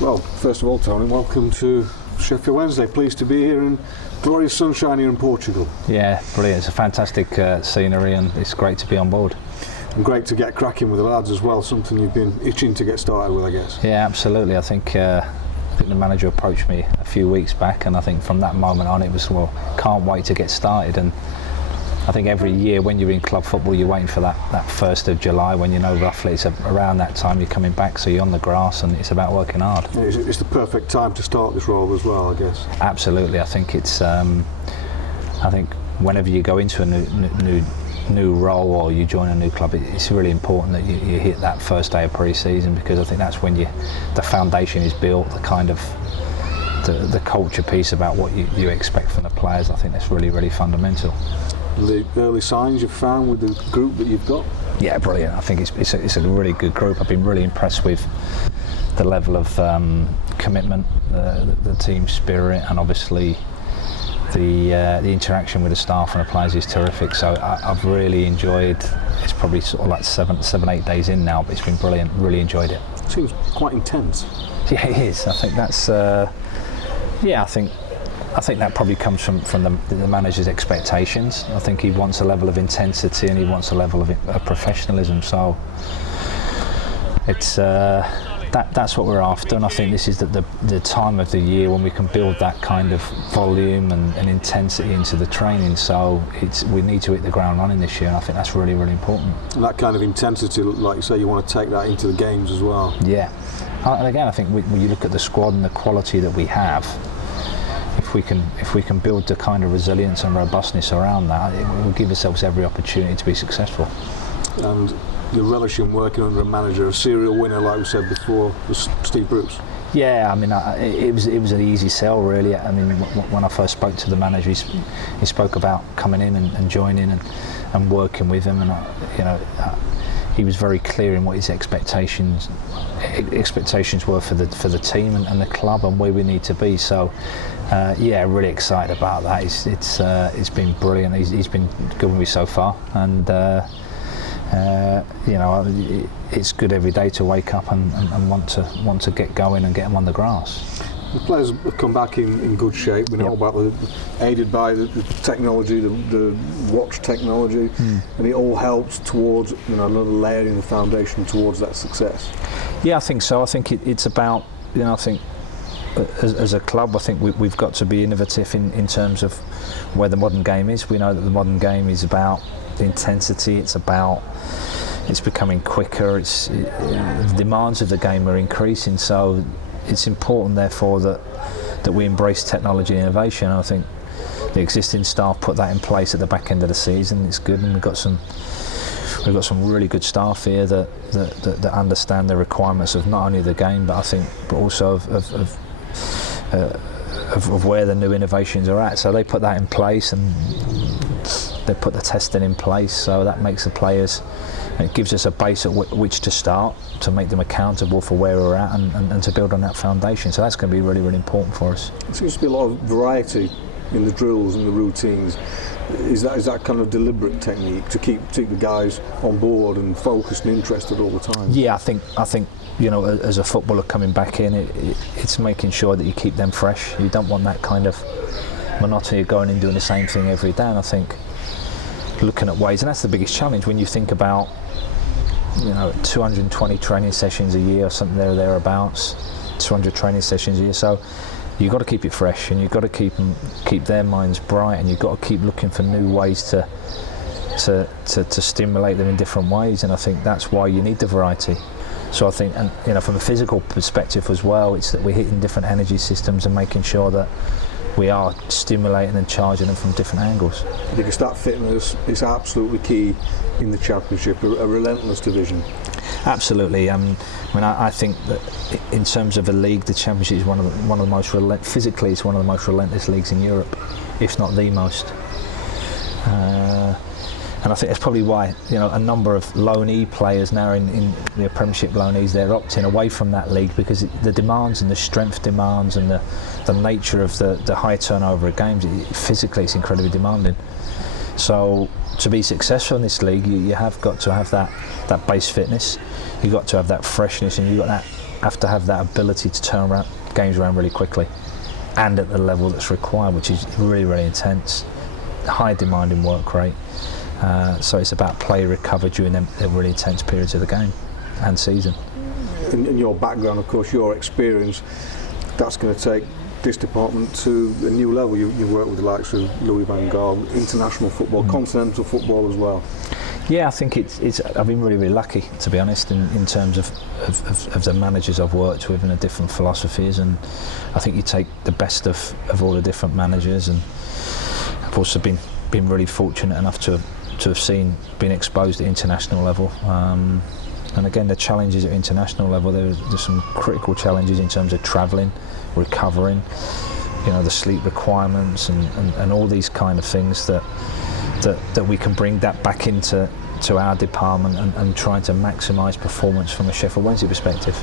Well, first of all, Tony, welcome to Sheffield Wednesday. Pleased to be here in glorious sunshine here in Portugal. Yeah, brilliant. It's a fantastic scenery and it's great to be on board. And great to get cracking with the lads as well, something you've been itching to get started with, I guess. Yeah, absolutely. I think the manager approached me a few weeks back, and I think from that moment on it was, well, can't wait to get started. And I think every year when you're in club football, you're waiting for that 1st of July when you know roughly it's around that time you're coming back, so you're on the grass and it's about working hard. Yeah, it's the perfect time to start this role as well, I guess. Absolutely. I think it's. I think whenever you go into a new role or you join a new club, it's really important that you hit that first day of pre-season, because I think that's when the foundation is built, the kind of the culture piece about what you expect from the players. I think that's really, really fundamental. The early signs you've found with the group that you've got? Yeah, brilliant. I think it's a really good group. I've been really impressed with the level of commitment, the team spirit, and obviously the interaction with the staff and the players is terrific. So I've really enjoyed. It's probably sort of like 7-8 days in now, but it's been brilliant. Really enjoyed it. Seems quite intense. Yeah, it is. I think that's. I think that probably comes from the manager's expectations. I think he wants a level of intensity and he wants a level of professionalism. So it's that's what we're after, and I think this is the time of the year when we can build that kind of volume and intensity into the training. So we need to hit the ground running this year, and I think that's really, really important. And that kind of intensity, like you say, you want to take that into the games as well. Yeah, and again, I think when you look at the squad and the quality that we have, if we can build the kind of resilience and robustness around that, it will give ourselves every opportunity to be successful. And you're relishing working under a manager, a serial winner, like we said before, was Steve Bruce. Yeah, I mean, it was an easy sell, really. I mean, when I first spoke to the manager, he spoke about coming in and joining and working with him, and he was very clear in what his expectations were for the team and the club and where we need to be. So, really excited about that. It's been brilliant. He's been good with me so far, and it's good every day to wake up and want to get going and get them on the grass. The players have come back in good shape. We know about aided by the technology, the watch technology, and it all helps towards another layer in the foundation towards that success. Yeah, I think so. I think it's about I think as a club, I think we've got to be innovative in terms of where the modern game is. We know that the modern game is about intensity. It's becoming quicker. The demands of the game are increasing. So it's important, therefore, that we embrace technology and innovation. I think the existing staff put that in place at the back end of the season. It's good, and we've got some really good staff here that understand the requirements of not only the game, but also of where the new innovations are at. So they put that in place, and they put the testing in place. So that makes the players. It gives us a base at which to start, to make them accountable for where we're at and to build on that foundation. So that's going to be really, really important for us. There seems to be a lot of variety in the drills and the routines. Is that kind of deliberate technique to keep the guys on board and focused and interested all the time? Yeah, I think as a footballer coming back in, it's making sure that you keep them fresh. You don't want that kind of monotony of going and doing the same thing every day. And I think looking at ways, and that's the biggest challenge when you think about 220 training sessions a year or something thereabouts, 200 training sessions a year. So you've got to keep it fresh, and you've got to keep their minds bright, and you've got to keep looking for new ways to stimulate them in different ways. And I think that's why you need the variety. So I think, and from a physical perspective as well, it's that we're hitting different energy systems and making sure that we are stimulating and charging them from different angles. Because that fitness is absolutely key in the Championship, a relentless division. Absolutely. I think that in terms of a league, the Championship is one of the most physically, it's one of the most relentless leagues in Europe, if not the most. And I think that's probably why a number of loanee players now in the Premiership loanees, they're opting away from that league, because the demands and the strength demands and the nature of the high turnover of games, physically it's incredibly demanding. So to be successful in this league, you have got to have that base fitness, you've got to have that freshness, and you've got have to have that ability to turn around games around really quickly, and at the level that's required, which is really, really intense, high demanding work rate. So it's about play recovery during the really intense periods of the game and season. In your background, of course, your experience, that's going to take this department to a new level. You've worked with the likes of Louis van Gaal, international football, continental football as well. Yeah, I think it's. I've been really, really lucky, to be honest, in terms of the managers I've worked with and the different philosophies. And I think you take the best of all the different managers. And I've also been really fortunate enough to have been exposed at international level. And again, the challenges at international level, there's some critical challenges in terms of travelling, recovering, the sleep requirements, and all these kind of things that we can bring that back into our department and trying to maximise performance from a Sheffield Wednesday perspective.